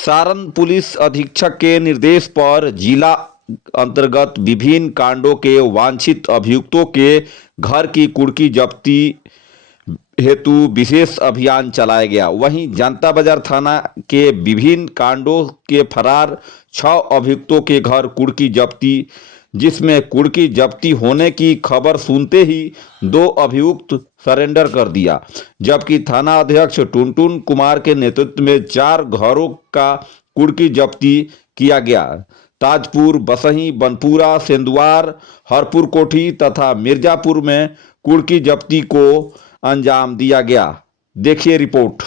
सारण पुलिस अधीक्षक के निर्देश पर जिला अंतर्गत विभिन्न कांडों के वांछित अभियुक्तों के घर की कुर्की जब्ती हेतु विशेष अभियान चलाया गया। वहीं जनता बाजार थाना के विभिन्न कांडों के फरार 6 अभियुक्तों के घर कुर्की जब्ती, जिसमें कुर्की जब्ती होने की खबर सुनते ही 2 अभियुक्त सरेंडर कर दिया, जबकि थाना अध्यक्ष टुनटुन कुमार के नेतृत्व में 4 घरों का कुर्की जब्ती किया गया। ताजपुर, बसही, बनपुरा, सेंदुआर, हरपुर कोठी तथा मिर्जापुर में कुर्की जब्ती को अंजाम दिया गया। देखिए रिपोर्ट।